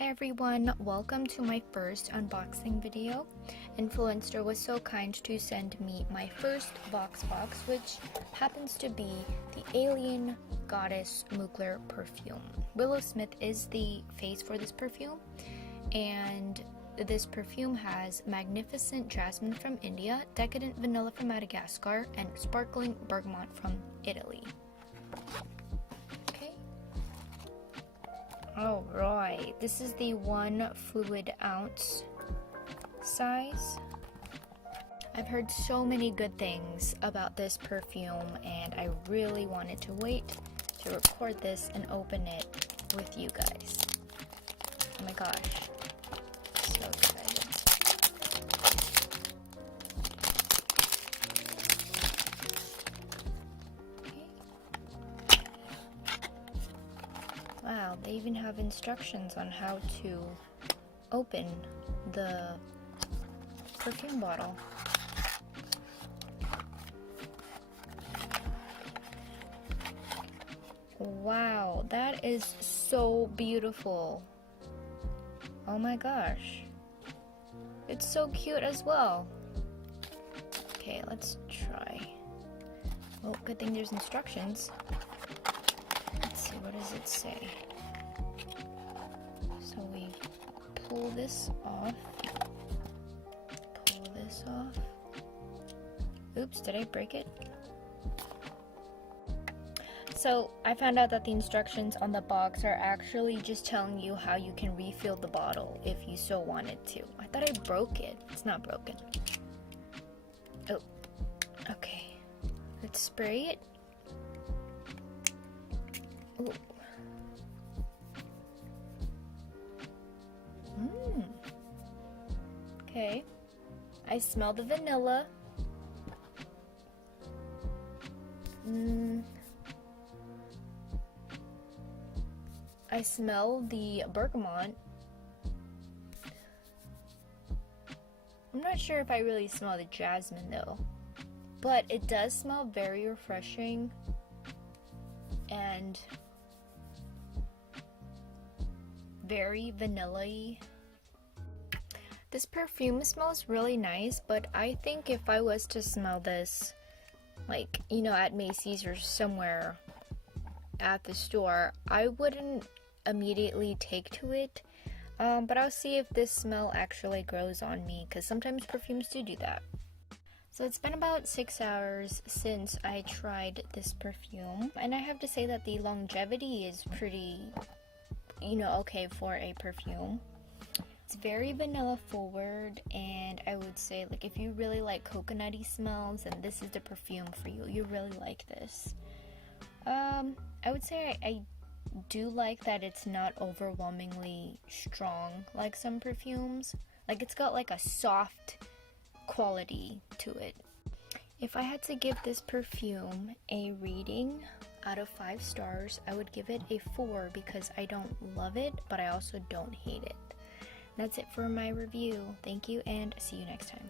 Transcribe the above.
Hi everyone, welcome to my first unboxing video. Influencer was so kind to send me my first box, which happens to be the Alien Goddess Mugler perfume. Willow Smith is the face for this perfume, and this perfume has magnificent jasmine from India, decadent vanilla from Madagascar, and sparkling bergamot from Italy. Alright, this is the 1 fluid ounce size. I've heard so many good things about this perfume, and I really wanted to wait to record this and open it with you guys. Oh my gosh, so excited. Wow, they even have instructions on how to open the perfume bottle. Wow, that is so beautiful. Oh my gosh. It's so cute as well. Okay, let's try. Oh, good thing there's instructions. Let's see, what does it say? So we pull this off. Pull this off. Oops, did I break it? So I found out that the instructions on the box are actually just telling you how you can refill the bottle if you so wanted to. I thought I broke it. It's not broken. Oh, okay. Let's spray it. Ooh. Okay. I smell the vanilla. I smell the bergamot. I'm not sure if I really smell the jasmine though, but it does smell very refreshing and very vanilla-y. This perfume smells really nice, but I think if I was to smell this, like, you know, at Macy's or somewhere at the store, I wouldn't immediately take to it, but I'll see if this smell actually grows on me, because sometimes perfumes do that. So it's been about 6 hours since I tried this perfume, and I have to say that the longevity is pretty, you know, okay for a perfume. It's very vanilla forward, and I would say, like, if you really like coconutty smells, then this is the perfume for you. You really like this. I would say I do like that it's not overwhelmingly strong like some perfumes. Like, it's got like a soft quality to it. If I had to give this perfume a rating out of 5 stars, I would give it a 4 because I don't love it, but I also don't hate it. That's it for my review. Thank you and see you next time.